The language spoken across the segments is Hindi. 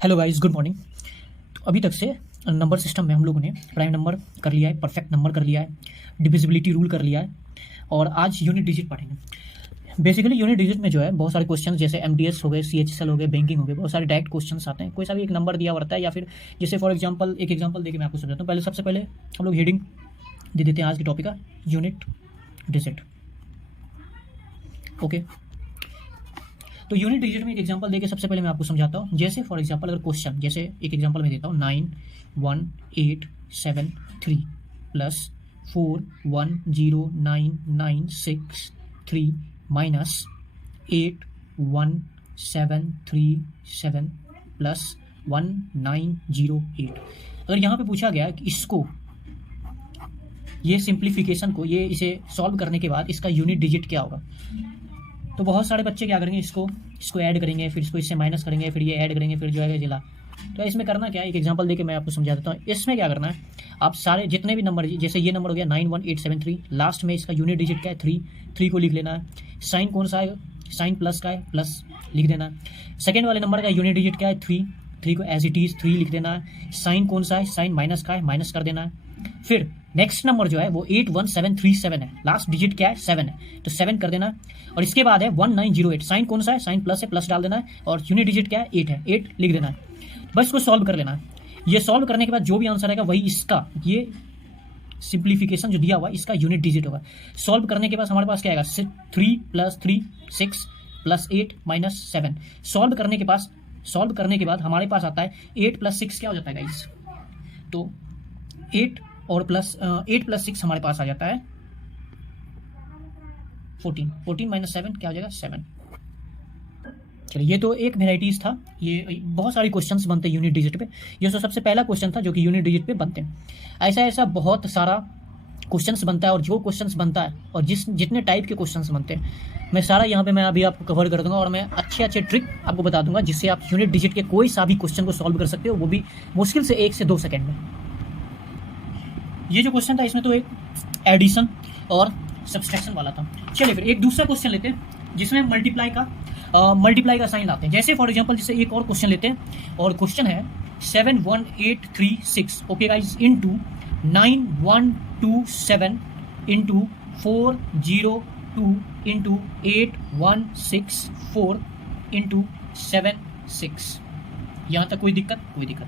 Hello guys, good morning. तो अभी तक से नंबर सिस्टम में हम लोगों ने प्राइम नंबर कर लिया है, परफेक्ट नंबर कर लिया है, डिविजिबिलिटी रूल कर लिया है और आज यूनिट डिजिट पढ़ेंगे। बेसिकली यूनिट डिजिट में जो है बहुत सारे क्वेश्चन जैसे एमडीएस हो गए, सीएचएसएल हो गए, बैंकिंग हो गए, बहुत सारे डायरेक्ट क्वेश्चंस आते हैं। कोई सा भी एक नंबर दिया होता है या फिर जैसे फॉर एग्जांपल एक एग्जांपल देके मैं आपको समझाता हूँ। पहले सबसे पहले हम लोग हेडिंग दे देते हैं आज के टॉपिक का, यूनिट डिजिट। ओके, तो यूनिट डिजिट में एक एग्जांपल देके सबसे पहले मैं आपको समझाता हूँ। जैसे फॉर एग्जांपल अगर क्वेश्चन, जैसे एक एग्जांपल मैं देता हूँ 91873 प्लस 410996 माइनस 81737 प्लस 1908। अगर यहाँ पे पूछा गया कि इसको, ये सिंप्लीफिकेशन को, ये इसे सॉल्व करने के बाद इसका यूनिट डिजिट क्या होगा, तो बहुत सारे बच्चे क्या करेंगे, इसको ऐड करेंगे, फिर इसको इससे माइनस करेंगे, फिर ये ऐड करेंगे, फिर जो है जिला। तो इसमें करना क्या है, एक एग्जांपल देके मैं आपको समझा देता हूँ। इसमें क्या करना है, आप सारे जितने भी नंबर, जैसे ये नंबर हो गया 91873, लास्ट में इसका यूनिट डिजिट क्या है 3 को लिख लेना है। साइन कौन सा है, साइन प्लस का है, प्लस लिख देना है। सेकेंड वाले नंबर का यूनिट डिजिट क्या है 3 को एज इट इज 3 लिख देना है। साइन कौन सा है, साइन माइनस का है, माइनस कर देना है। फिर नेक्स्ट नंबर जो है वो 81737 है, लास्ट डिजिट क्या है 7 है, तो 7 कर देना है। और इसके बाद है 1908, साइन कौन सा है, साइन प्लस है, प्लस डाल देना है। और यूनिट डिजिट क्या है 8 है, 8 लिख देना है। बस इसको सॉल्व कर लेना है। ये सॉल्व करने के बाद जो भी आंसर आएगा वही इसका, ये सिंप्लीफिकेशन जो दिया हुआ इसका यूनिट डिजिट होगा। सॉल्व करने के बाद हमारे पास क्या आएगा 3 प्लस 3 6 प्लस 8 माइनस 7। सॉल्व करने के बाद हमारे पास आता है 8 प्लस 6 क्या हो जाता है गाइस, तो 8 प्लस 6 हमारे पास आ जाता है 14 माइनस 7 क्या हो जाएगा 7। चलिए, ये तो एक वेराइटीज था। ये बहुत सारे क्वेश्चंस बनते हैं यूनिट डिजिट पे। ये तो सबसे पहला क्वेश्चन था जो कि यूनिट डिजिट पे बनते हैं। ऐसा बहुत सारा क्वेश्चंस बनता है, और जो क्वेश्चंस बनता है और जितने टाइप के क्वेश्चंस बनते हैं मैं सारा यहाँ पे मैं अभी आपको कवर कर दूंगा, और मैं अच्छे ट्रिक आपको बता दूंगा जिससे आप यूनिट डिजिट के कोई सा भी क्वेश्चन को सॉल्व कर सकते हो, वो भी मुश्किल से 1 से 2 सेकेंड में। ये जो क्वेश्चन था इसमें तो एक एडिशन और सब्सट्रैक्शन वाला था। चलिए फिर एक दूसरा क्वेश्चन लेते हैं जिसमें मल्टीप्लाई का साइन लाते हैं। जैसे फॉर एग्जांपल जैसे एक और क्वेश्चन लेते हैं, और क्वेश्चन है 71836 okay guys into 9127 into 402 into 8164 into 76। यहाँ तक कोई दिक्कत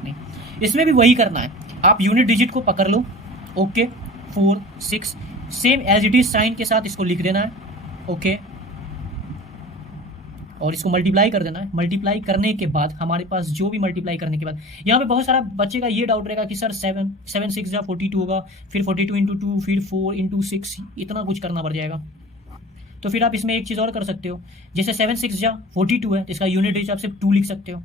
नहीं। इसमें भी वही करना है, आप यूनिट डिजिट को पकड़ लो। Okay 4 6 same as it is sign के साथ इसको लिख देना है। ओके, और इसको मल्टीप्लाई कर देना है। मल्टीप्लाई करने के बाद हमारे पास जो भी मल्टीप्लाई करने के बाद, यहाँ पे बहुत सारा बच्चे का ये डाउट रहेगा कि सर 7 6 या 42 होगा, फिर 42 इंटू 2, फिर 4 इंटू 6, इतना कुछ करना पड़ जाएगा। तो फिर आप इसमें एक चीज़ और कर सकते हो, जैसे 7 6 या 42 है, इसका यूनिट डिजिट आप सिर्फ 2 लिख सकते हो।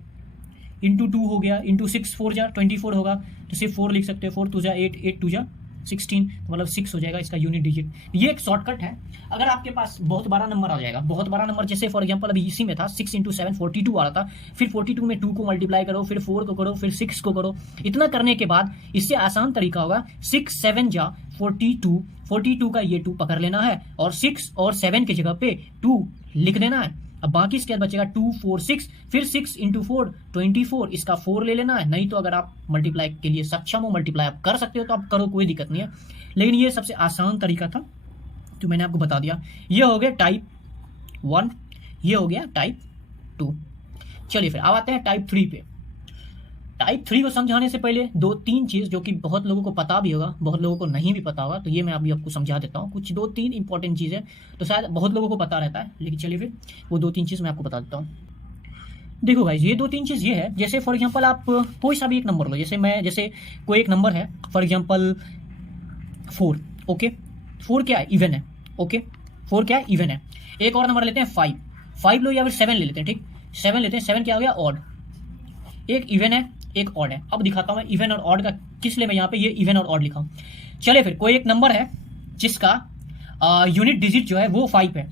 इंटू 2 हो गया, इंटू 6 4 जा 24 होगा, तो सिर्फ 4 लिख सकते हो। 4 2 जा 8, 8 2 जा 16, मतलब 6 हो जाएगा इसका यूनिट डिजिट। ये एक शॉर्टकट है। अगर आपके पास बहुत बड़ा नंबर आ जाएगा, बहुत बड़ा नंबर, जैसे फॉर एग्जांपल अभी इसी में था 6 इंटू 7 42 आ रहा था, फिर 42 में 2 को मल्टीप्लाई करो, फिर 4 को करो, फिर 6 को करो। इतना करने के बाद इससे आसान तरीका होगा 6 7 जा 42 का ये 2 पकड़ लेना है, और 6 और 7 की जगह पे 2 लिख देना है। अब बाकी इसके बाद बचेगा 2 4 6, फिर 6 इंटू 4 24, इसका 4 ले लेना है। नहीं तो अगर आप मल्टीप्लाई के लिए सक्षम हो, मल्टीप्लाई आप कर सकते हो तो आप करो, कोई दिक्कत नहीं है। लेकिन ये सबसे आसान तरीका था जो मैंने आपको बता दिया। ये हो गया टाइप 1, ये हो गया टाइप 2। चलिए फिर अब आते हैं टाइप 3 पे। टाइप 3 को समझाने से पहले 2-3 चीज़ जो कि बहुत लोगों को पता भी होगा, बहुत लोगों को नहीं भी पता होगा, तो ये मैं अभी आपको समझा देता हूँ। कुछ 2-3 इंपॉर्टेंट चीज़ें तो शायद बहुत लोगों को पता रहता है, लेकिन चलिए फिर वो 2-3 चीज़ मैं आपको बता देता हूँ। देखो गाइस, ये 2-3 चीज़ ये है, जैसे फॉर एग्जांपल आप कोई सा भी एक नंबर लो, जैसे कोई एक नंबर है फॉर एग्जांपल 4। ओके, 4 क्या है, इवन है। ओके, 4 क्या है, इवन है। एक और नंबर लेते हैं 5 लो, या फिर 7 ले लेते हैं। ठीक, 7 लेते हैं। 7 क्या हो गया, ऑड। एक इवन है, एक ऑड है। अब दिखाता हूं मैं इवन और ऑड का किस लिए मैं यहाँ पे ये इवन और ऑड लिखा हूं। चलिए फिर कोई एक नंबर है जिसका यूनिट डिजिट जो है वो 5 है।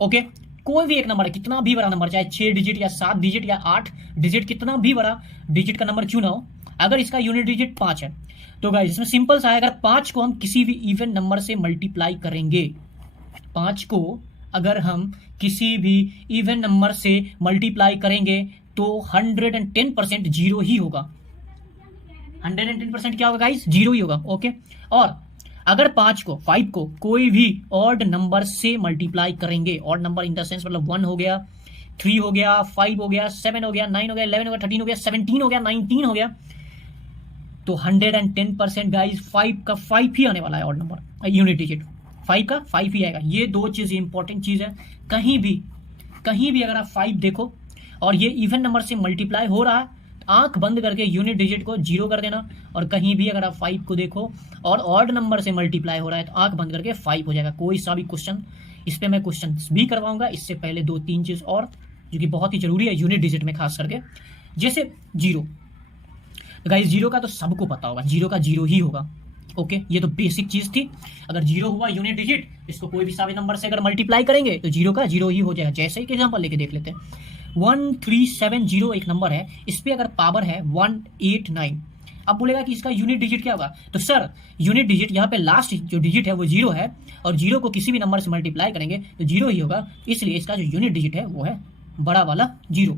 ओके, कोई भी एक नंबर है, कितना भी बड़ा नंबर, चाहे 6 डिजिट या 7 डिजिट या 8 डिजिट, कितना भी बड़ा डिजिट का नंबर क्यों ना हो, अगर इसका यूनिट डिजिट 5 है तो गाइस इसमें सिंपल सा है, अगर 5 को हम किसी भी इवन नंबर से मल्टीप्लाई करेंगे, 5 को अगर हम किसी भी इवन नंबर से मल्टीप्लाई करेंगे तो 110% जीरो ही होगा। 110% क्या होगा गाइस? जीरो ही होगा। ओके, और अगर 5 को कोई भी ऑड नंबर से मल्टीप्लाई करेंगे, odd number in the sense मतलब 1 हो गया, 3 हो गया, 5 हो गया, 7 हो गया, 9 हो गया, 11 हो गया, 13 हो गया, 17 हो गया, 19 हो गया, तो 110% गाइस 5 का 5 ही आने वाला है ऑड नंबर, यूनिट डिजिट 5 का 5 ही आएगा। ये दो चीज इंपॉर्टेंट चीज है। कहीं भी अगर आप 5 देखो और ये इवन नंबर से मल्टीप्लाई हो रहा है, आंख बंद करके यूनिट डिजिट को 0 कर देना। और कहीं भी अगर आप 5 को देखो और ऑड नंबर से मल्टीप्लाई हो रहा है तो आंख बंद करके 5 हो जाएगा। कोई सा भी क्वेश्चन, इस पे मैं क्वेश्चन भी करवाऊंगा। इससे पहले 2-3 चीज और जो कि बहुत ही जरूरी है यूनिट डिजिट में, खास करके जैसे 0। तो गाइस 0 का तो सबको पता होगा, 0 का 0 ही होगा। ओके, ये तो बेसिक चीज थी। अगर 0 हुआ यूनिट डिजिट, इसको कोई भी सारे नंबर से अगर मल्टीप्लाई करेंगे तो 0 का 0 ही हो जाएगा। जैसे एक एग्जांपल लेके देख लेते हैं। 1370 एक नंबर है, इस पे अगर पावर है 189। अब बोलेगा कि इसका यूनिट डिजिट क्या होगा? तो सर यूनिट डिजिट यहाँ पे लास्ट जो डिजिट है वो 0 है, और 0 को किसी भी नंबर से मल्टीप्लाई करेंगे तो 0 ही होगा, इसलिए इसका जो यूनिट डिजिट है वो है बड़ा वाला 0।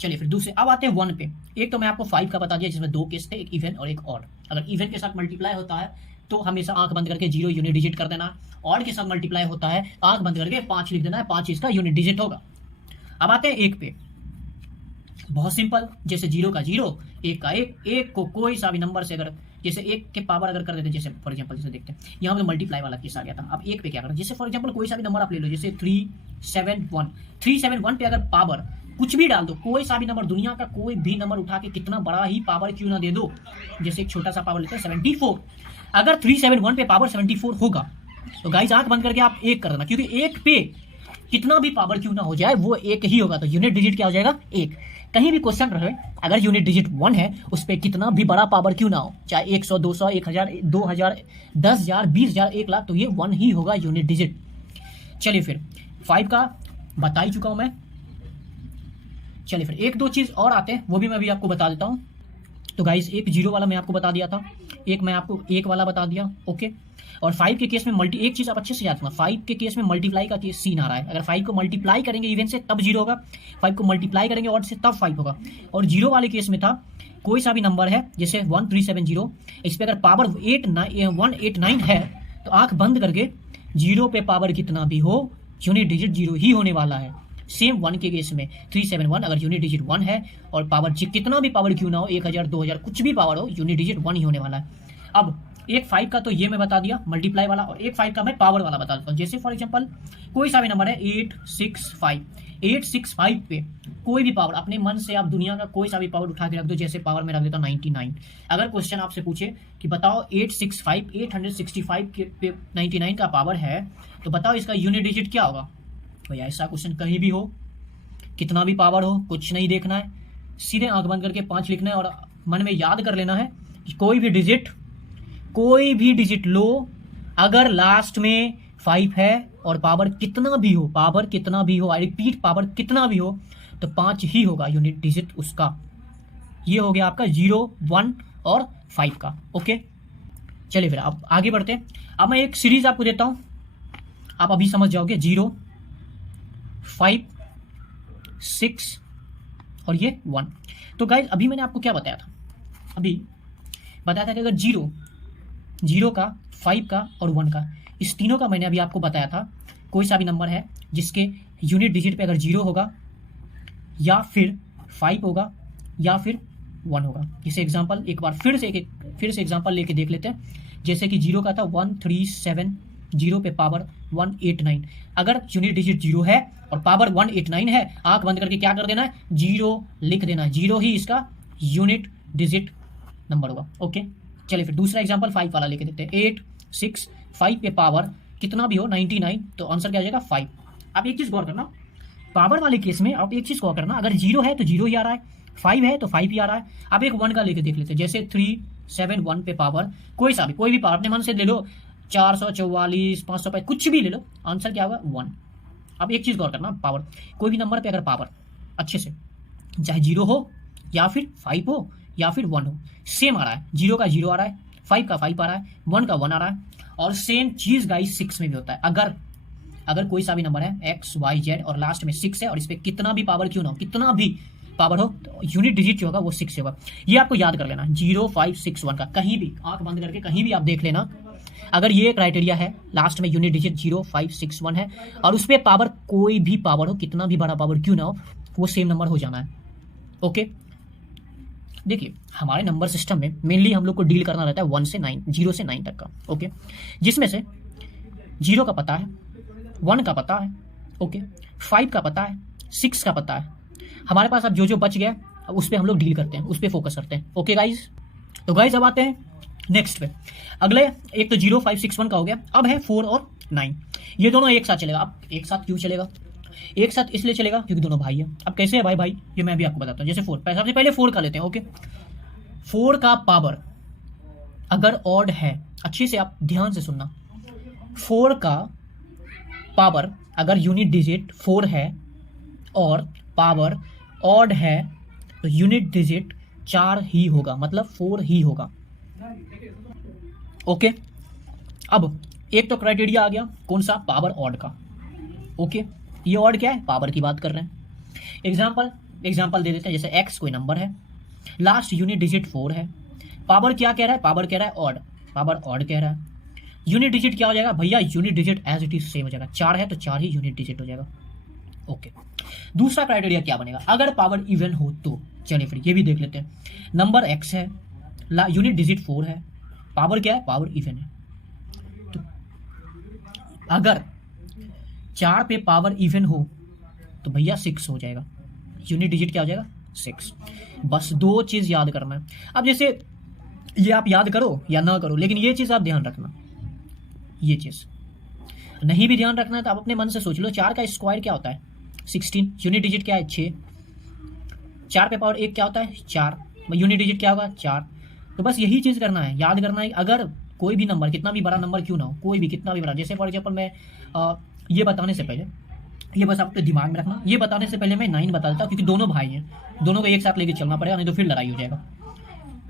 चलिए फिर दूसरे, अब आते हैं 1 पे। एक तो मैं आपको 5 का बता दिया जिसमें 2 केस थे, एक इवन और एक ऑड। अगर इवन के साथ मल्टीप्लाई होता है तो हमेशा आंख बंद करके 0 यूनिट डिजिट कर देना। ऑड के साथ मल्टीप्लाई होता है आंख बंद करके 5 लिख देना है, 5 इसका यूनिट डिजिट होगा। अब आते हैं 1 पे। बहुत सिंपल, जैसे 0 का 0, 1 का 1, 1 को कोई सा भी नंबर से अगर जैसे 1 के पावर अगर कर देते, जैसे फॉर एग्जांपल जैसे देखते हैं यहाँ पे मल्टीप्लाई वाला केस आ गया था। अब 1 पे क्या करें, जैसे फॉर एग्जांपल कोई सा भी नंबर आप ले लो, जैसे 371 पे अगर पावर कुछ भी डाल दो, कोई सा भी नंबर, दुनिया का कोई भी नंबर उठा के कितना बड़ा ही पावर क्यों ना दे दो, जैसे एक छोटा सा पावर लेते हैं 74। अगर 371 पे पावर 74 होगा तो गाइस आंख बंद करके आप 1 कर देना, क्योंकि 1 पे कितना भी पावर क्यों ना हो जाए वो 1 ही होगा। तो यूनिट डिजिट क्या हो जाएगा? 1। कहीं भी क्वेश्चन रहे, अगर यूनिट डिजिट 1 है उस पर कितना भी बड़ा पावर क्यों ना हो, चाहे 100, 200, 1000, 2000, 10,000, 20,000, 1 लाख, तो ये 1 ही होगा यूनिट डिजिट। चलिए फिर 5 का बता ही चुका हूं मैं। चलिए फिर 1-2 चीज और आते हैं, वो भी मैं अभी आपको बता देता हूं। तो गाइस एक 0 वाला मैं आपको बता दिया था, एक मैं आपको 1 वाला बता दिया। ओके, और 5 के केस में एक चीज आप अच्छे से याद रखना, 5 के केस में मल्टीप्लाई का केस सीन आ रहा है। अगर 5 को मल्टीप्लाई करेंगे इवन से तब 0 होगा, 5 को मल्टीप्लाई करेंगे ऑड से तब 5 होगा। और 0 वाले केस में था कोई सा भी नंबर है, जैसे 1370, इस पे अगर पावर 189 है तो आंख बंद करके 0 पे पावर कितना भी हो यूनिट डिजिट 0 ही होने वाला है। सेम 1 के केस में 371 अगर यूनिट डिजिट 1 है और पावर कितना भी पावर क्यों ना हो, 1000, 2000 कुछ भी पावर हो, यूनिट डिजिट 1 ही होने वाला है। अब एक 5 का तो ये मैं बता दिया मल्टीप्लाई वाला, और एक 5 का मैं पावर वाला बता देता हूँ। जैसे फॉर एग्जांपल कोई सा भी नंबर है 865 पे कोई भी पावर अपने मन से आप दुनिया का कोई सा भी पावर उठा के रख दो, जैसे पावर में रख देता हूँ 99। अगर क्वेश्चन आपसे पूछे कि बताओ 865 के पे 99 का पावर है तो बताओ इसका यूनिट डिजिट क्या होगा? भाई ऐसा क्वेश्चन कहीं भी हो, कितना भी पावर हो, कुछ नहीं देखना है, सीधे आंख बंद करके 5 लिखना है और मन में याद कर लेना है कि कोई भी डिजिट लो, अगर लास्ट में 5 है और पावर कितना भी हो, आई रिपीट पावर कितना भी हो, तो 5 ही होगा यूनिट डिजिट उसका। ये हो गया आपका 0, 1 और 5 का। ओके, चलिए फिर आप आगे बढ़ते हैं। अब मैं एक सीरीज आपको देता हूं, आप अभी समझ जाओगे। 0, 5, 6 और ये 1। तो गाइस अभी मैंने आपको क्या बताया था? अभी बताया था कि अगर 0 का, 5 का और 1 का, इस तीनों का मैंने अभी आपको बताया था, कोई सा भी नंबर है जिसके यूनिट डिजिट पे अगर 0 होगा या फिर 5 होगा या फिर 1 होगा। जैसे एग्जांपल एक बार फिर से एग्जांपल लेके देख लेते हैं। जैसे कि 0 का था 1370 पे पावर 189, अगर यूनिट डिजिट 0 है और पावर 189 है, आंख बंद करके क्या कर देना है? 0 लिख देना है, 0 ही इसका यूनिट डिजिट नंबर होगा। ओके, चलिए फिर दूसरा एग्जांपल 5 वाला लेके देखते हैं। 865 पे पावर कितना भी हो 99, तो आंसर क्या हो जाएगा? 5। आप एक चीज गौर करना, पावर वाले केस में आप एक चीज गौर करना, अगर 0 है तो 0 ही आ रहा है, 5 है तो 5 ही आ रहा है। आप एक 1 का लेके देख लेते हैं। जैसे 371 पे पावर कोई भी पावर अपने मन से ले लो, 444, 500, कुछ भी ले लो, आंसर क्या होगा? 1। अब एक चीज गौर करना, पावर कोई भी नंबर पे अगर पावर अच्छे से चाहे 0 हो या फिर 5 हो या फिर 1 हो, सेम आ रहा है। 0 का 0 आ रहा है, 5 का 5 आ रहा है, 1 का 1 आ रहा है, और सेम चीज गाइस 6 में भी होता है। अगर कोई सा भी नंबर है XYZ और लास्ट में 6 है और इस पे कितना भी पावर क्यों ना हो, कितना भी पावर हो तो यूनिट डिजिट जो होगा वो 6 होगा। ये आपको याद कर लेना 0561 का, कहीं भी आंख बंद करके कहीं भी आप देख लेना, अगर ये क्राइटेरिया है लास्ट में यूनिट डिजिट 0561 है और उस पर पावर कोई भी पावर हो, कितना भी बड़ा पावर क्यों ना हो, वो सेम नंबर हो जाना है। ओके, देखिए हमारे नंबर सिस्टम में मेनली हम लोग को डील करना रहता है 1 से 9, 0 से 9 तक का। ओके, जिसमें से 0 का पता है, 1 का पता है, ओके, 5 का पता है, 6 का पता है। हमारे पास अब जो जो बच गया उस पर हम लोग डील करते हैं, उस पर फोकस करते हैं। ओके गाइज, तो गाइज अब आते हैं नेक्स्ट पे। अगले एक तो 0561 का हो गया, अब है 4 और 9। ये दोनों एक साथ चलेगा। अब एक साथ क्यों चलेगा? एक साथ इसलिए चलेगा क्योंकि दोनों भाई है। अब कैसे है भाई भाई, ये मैं भी आपको बताता हूँ। जैसे 4, सबसे पहले 4 का लेते हैं। ओके, 4 का पावर अगर ऑड है, अच्छे से आप ध्यान से सुनना, 4 का पावर अगर यूनिट डिजिट 4 है और पावर ऑड है तो यूनिट डिजिट 4 ही होगा, मतलब 4 ही होगा। ओके, अब एक तो क्राइटेरिया आ गया, कौन सा? पावर ऑड का। ओके, ये ऑड क्या है? पावर की बात कर रहे हैं। एग्जांपल दे देते हैं, जैसे x कोई नंबर है, लास्ट यूनिट डिजिट 4 है, पावर क्या कह रहा है? पावर कह रहा है ऑड, पावर ऑड कह रहा है। यूनिट डिजिट क्या हो जाएगा भैया? Unit digit as it is same हो जाएगा, 4 है तो 4 ही यूनिट डिजिट हो जाएगा। ओके, दूसरा क्राइटेरिया क्या बनेगा? अगर पावर इवन हो तो। चलिए फिर ये भी देख लेते हैं। नंबर x है, यूनिट डिजिट 4 है, पावर क्या है? पावर इवन है। तो अगर 4 पे पावर इवन हो तो भैया 6 हो जाएगा, यूनिट डिजिट क्या हो जाएगा? 6। बस 2 चीज याद करना है। अब जैसे ये आप याद करो या ना करो, लेकिन ये चीज आप ध्यान रखना, ये चीज नहीं भी ध्यान रखना है तो आप अपने मन से सोच लो, 4 का स्क्वायर क्या होता है? 16। यूनिट डिजिट क्या है? 6। 4 पे पावर 1 क्या होता है? 4। यूनिट डिजिट क्या होगा? 4। तो बस यही चीज करना है, याद करना है। अगर कोई भी नंबर, कितना भी बड़ा नंबर क्यों ना हो, कोई भी कितना भी बड़ा, जैसे फॉर एग्जाम्पल मैं ये बताने से पहले, ये बस आपके दिमाग में रखना, ये बताने से पहले मैं 9 बता देता, क्योंकि दोनों भाई हैं, दोनों को एक साथ लेके चलना पड़ेगा, नहीं तो फिर लड़ाई हो जाएगा।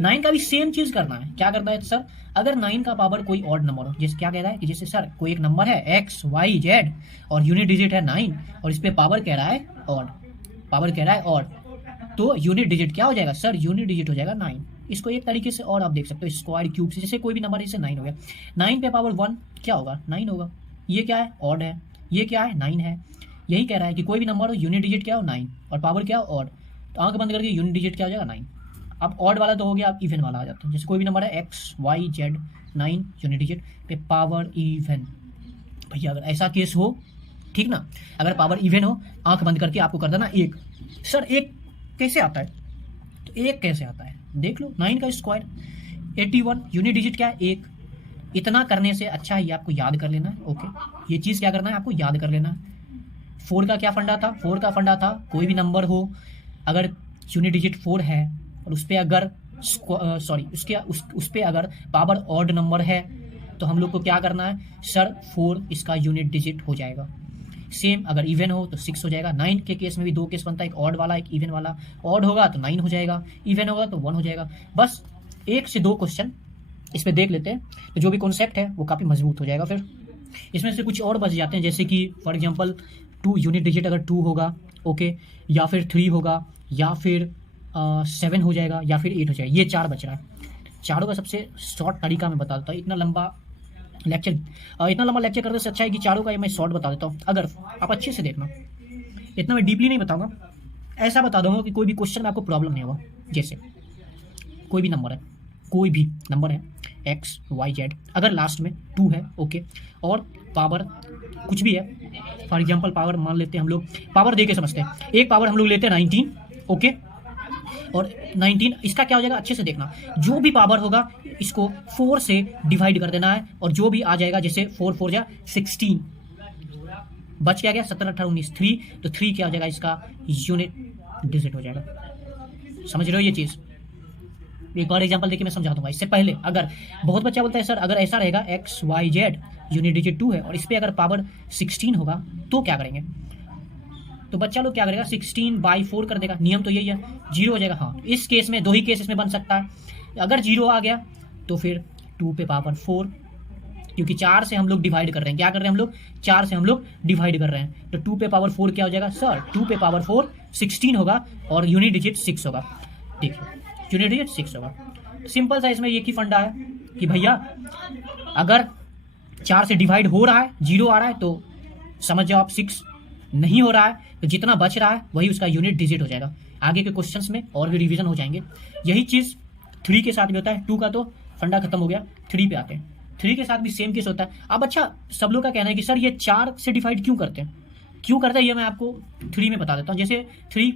9 का भी सेम चीज करना है। क्या करना है सर? अगर 9 का पावर कोई ऑड नंबर हो, जैसे क्या कह रहा है कि जैसे सर कोई एक नंबर है x y z और यूनिट डिजिट है 9 और इस पे पावर कह रहा है ऑड, पावर कह रहा है ऑड, तो यूनिट डिजिट क्या हो जाएगा सर? यूनिट डिजिट हो जाएगा 9। इसको एक तरीके से और आप देख सकते हो, स्क्वायर क्यूब से, जैसे कोई भी नंबर जैसे 9 हो गया, 9 पे पावर 1 क्या होगा? 9 होगा। ये क्या है? ऑड है। ये क्या है? 9 है। यही कह रहा है कि कोई भी नंबर हो, यूनिट डिजिट क्या हो? 9 और पावर क्या हो? ऑड। तो आंख बंद करके यूनिट डिजिट क्या हो जाएगा? 9। अब ऑड वाला तो हो गया, अब इवन वाला आ जाता है। जैसे कोई भी नंबर है x y z 9 unit digit पे पावर इवन, भैया अगर ऐसा केस हो, ठीक ना, अगर पावर इवन हो, आंख बंद करके आपको कर देना 1। सर 1 कैसे आता है? तो 1 कैसे आता है देख लो, 9 का स्क्वायर 81, यूनिट डिजिट क्या है? 1। इतना करने से अच्छा ही आपको याद कर लेना है। ओके, ये चीज क्या करना है? आपको याद कर लेना है। 4 का क्या फंडा था? 4 का फंडा था कोई भी नंबर हो, अगर यूनिट डिजिट 4 है और उस पे अगर उस पे अगर पावर ऑड नंबर है तो हम लोग को क्या करना है सर? 4 इसका यूनिट डिजिट हो जाएगा। सेम अगर इवन हो तो 6 हो जाएगा। 9 के केस में भी 2 केस बनता है, एक ऑड वाला, एक इवन वाला। ऑड होगा तो 9 हो जाएगा, इवन होगा तो 1 हो जाएगा। बस 1 से 2 क्वेश्चन इस पे देख लेते हैं, तो जो भी कॉन्सेप्ट है वो काफ़ी मजबूत हो जाएगा। फिर इसमें से कुछ और बच जाते हैं, जैसे कि फॉर एग्जांपल 2 यूनिट डिजिट अगर 2 होगा, ओके, या फिर 3 होगा, या फिर 7 हो जाएगा, या फिर 8 हो जाएगा। ये 4 बच रहा है। चारों का सबसे शॉर्ट तरीका मैं बता देता हूँ। इतना लंबा लेक्चर करने से अच्छा है कि चारों का ये मैं शॉर्ट बता देता हूँ। अगर आप अच्छे से देखना, इतना मैं डीपली नहीं बताऊंगा, ऐसा बता दूंगा कि कोई भी क्वेश्चन में आपको प्रॉब्लम नहीं होगा। जैसे कोई भी नंबर है x y z, अगर लास्ट में 2 है, ओके, और पावर कुछ भी है, फॉर एग्जांपल पावर मान लेते हैं हम लोग, पावर दे के समझते हैं, एक पावर हम लोग लेते हैं 19, ओके, और 19 इसका क्या हो जाएगा? अच्छे से देखना, जो भी पावर होगा इसको 4 से डिवाइड कर देना है, और जो भी आ जाएगा, जैसे 4 4 जा 16, बच क्या गया? 17 18 19 3, तो 3 क्या हो जाएगा? इसका यूनिट डिजिट हो जाएगा। समझ रहे हो ये चीज? एक और एग्जांपल देके मैं समझा दूंगा। इससे पहले अगर बहुत बच्चा बोलता है सर अगर ऐसा रहेगा x y z unit digit 2 है और इस पे अगर पावर 16 होगा तो क्या करेंगे? तो बच्चा लोग क्या करेगा? 16/4 कर देगा। नियम तो यही है, 0 हो जाएगा। हाँ, इस केस में 2 ही केस इसमें बन सकता है। अगर 0 आ गया तो फिर 2 पे पावर 4 क्योंकि 4 से हम लोग डिवाइड कर रहे हैं। क्या कर रहे हैं हम लोग? 4 से हम लोग डिवाइड कर रहे हैं। तो 2 पे पावर 4 क्या हो जाएगा सर? 2 पे पावर 4 16 होगा और यूनिट डिजिट 6 होगा। देखिए यूनिट डिजिट 6 होगा। सिंपल सा इसमें एक ही फंडा है कि भैया अगर 4 से डिवाइड हो रहा है, 0 आ रहा है, तो समझ जाओ आप 6 नहीं हो रहा है, तो जितना बच रहा है वही उसका यूनिट डिजिट हो जाएगा। आगे के क्वेश्चंस में और भी रिवीजन हो जाएंगे। यही चीज़ 3 के साथ भी होता है। 2 का तो फंडा खत्म हो गया, 3 पे आते हैं। 3 के साथ भी सेम केस होता है। अब अच्छा, सब लोग का कहना है कि सर ये 4 से डिवाइड क्यों करते हैं, क्यों करते हैं, ये मैं आपको 3 में बता देता हूँ। जैसे 3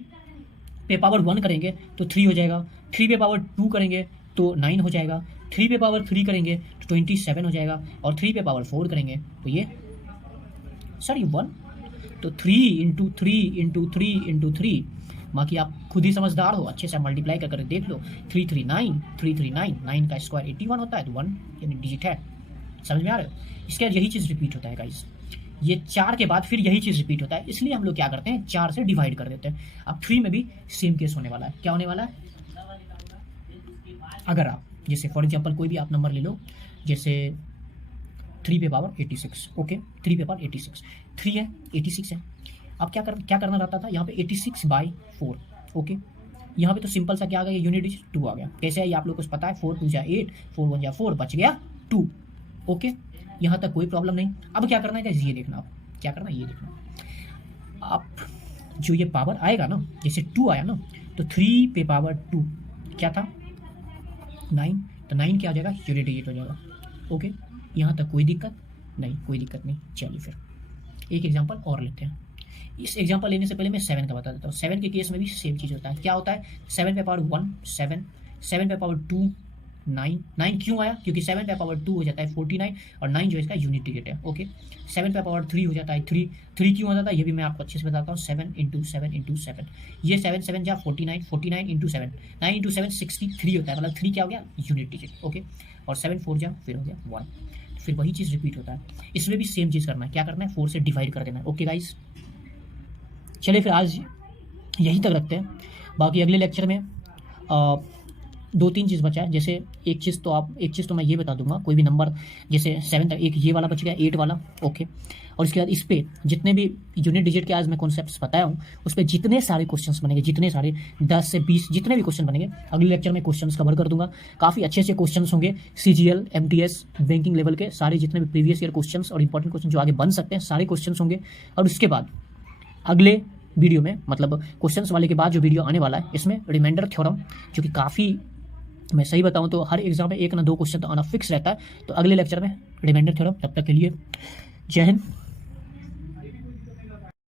पे पावर 1 करेंगे तो 3 हो जाएगा, 3 पे पावर 2 करेंगे तो 9 हो जाएगा, 3 पे पावर 3 करेंगे तो 27 हो जाएगा, और 3 पे पावर 4 करेंगे तो ये सर ये 1। तो 3 इंटू 3 इंटू 3 इंटू 3, बाकी आप खुद ही समझदार हो, अच्छे से मल्टीप्लाई कर देख लो। 3 3 9, 3 3 9, 9 का स्क्वायर 81 होता है, तो 1 यानी डिजिट है। समझ में आ रहा है? इसके बाद यही चीज़ रिपीट होता है गाइस। ये 4 के बाद फिर यही चीज़ रिपीट होता है, इसलिए हम लोग क्या करते हैं 4 से डिवाइड कर देते हैं। अब 3 में भी सेम केस होने वाला है। क्या होने वाला है? अगर आप जैसे फॉर एग्जांपल कोई भी आप नंबर ले लो, जैसे 3 पे पावर 86, ओके 3 पे पावर 86, 3 है 86 है। अब क्या करना रहता था यहाँ पे 86/4, ओके। यहाँ पे तो सिंपल सा क्या आ गया, यूनिट डिजिट 2 आ गया। कैसे है ये आप लोग को पता है, 4 2 जा 8, 4 1 जा 4, बच गया 2, ओके। यहाँ तक कोई प्रॉब्लम नहीं। अब क्या करना है, ये देखना, आप क्या करना है ये देखना। आप जो ये पावर आएगा ना, जैसे 2 आया ना, तो 3 पे पावर 2 क्या था 9, तो 9 क्या हो जाएगा, यूनिट डिजिट हो जाएगा, ओके। यहाँ तक कोई दिक्कत नहीं, कोई दिक्कत नहीं। चलिए फिर एक एग्जांपल और लेते हैं। इस एग्जांपल लेने से पहले मैं 7 का बता देता हूँ। 7 के केस में भी सेम चीज़ होता है। क्या होता है, 7 पे पावर 1 7, 7 पे पावर 2 9, 9 क्यों आया, क्योंकि 7 पे पावर 2 हो जाता है 49, और 9 जो इसका यूनिट डिजिट है, ओके। 7 पे पावर 3 हो जाता है 3, 3 क्यों हो जाता है ये भी मैं आपको अच्छे से बताता हूँ। 7 इंटू 7 इंटू 7, ये 7 7 जा 49, 49 इंटू 7, 9 इंटू 7 63 होता है, मतलब 3 क्या हो गया, यूनिट डिजिट, ओके। और 7 4 जा फिर हो गया 1, फिर वही चीज़ रिपीट होता है। इसमें भी सेम चीज़ करना है। क्या करना है, 4 से डिवाइड कर देना है, ओके गाइस। चलिए फिर आज यहीं तक रखते हैं। बाकी अगले लेक्चर में 2-3 चीज़ बचा है। जैसे एक चीज़ तो मैं ये बता दूंगा, कोई भी नंबर जैसे 7 तक, एक ये वाला बच गया 8 वाला, ओके। और इसके बाद इस पे जितने भी यूनिट डिजिट के आज मैं कॉन्सेप्ट्स बताया हूँ, उस पर जितने सारे क्वेश्चंस बनेंगे, जितने सारे 10 से 20 जितने भी क्वेश्चन बनेंगे, अगले लेक्चर में क्वेश्चंस कवर कर दूंगा। काफ़ी अच्छे अच्छे क्वेश्चंस होंगे, CGL MTS बैंकिंग लेवल के सारे जितने भी प्रीवियस ईयर क्वेश्चंस और इंपॉर्टेंट क्वेश्चन जो आगे बन सकते हैं, सारे क्वेश्चंस होंगे। और उसके बाद अगले वीडियो में, मतलब क्वेश्चंस वाले के बाद जो वीडियो आने वाला है, इसमें रिमाइंडर थ्योरम, जो कि काफ़ी, मैं सही बताऊं तो हर एग्जाम में 1 ना 2 क्वेश्चन तो आना फिक्स रहता है। तो अगले लेक्चर में रिमाइंडर थ्योरम। तब तक के लिए जय हिंद।